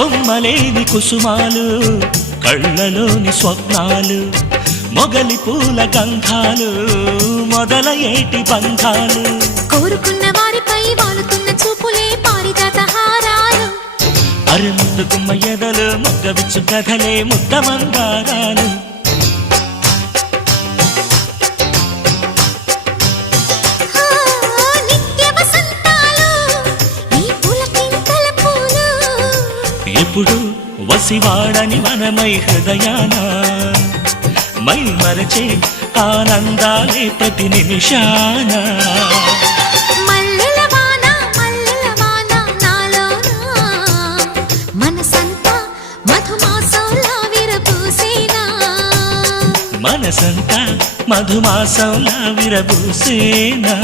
కొమ్మలేని కుసుమాలు కళ్ళలోని స్వప్నాలు మొగలి పూల గంధాలు మొదలయేటి బంధాలు కోరుకున్న వారిపై వాలుతున్న చూపులే పారిజాత హారాలు అరి ముద్దు గుమ్మ ఎదలు మొగ్గవిచ్చు కథలే ముద్ద మందారాలు ఎప్పుడు వసివాడని మనమై హృదయాన మై మరచే ఆనందాలే ప్రతి నిమిషాన మనసంతా మధుమాసంలా విరబూసేనా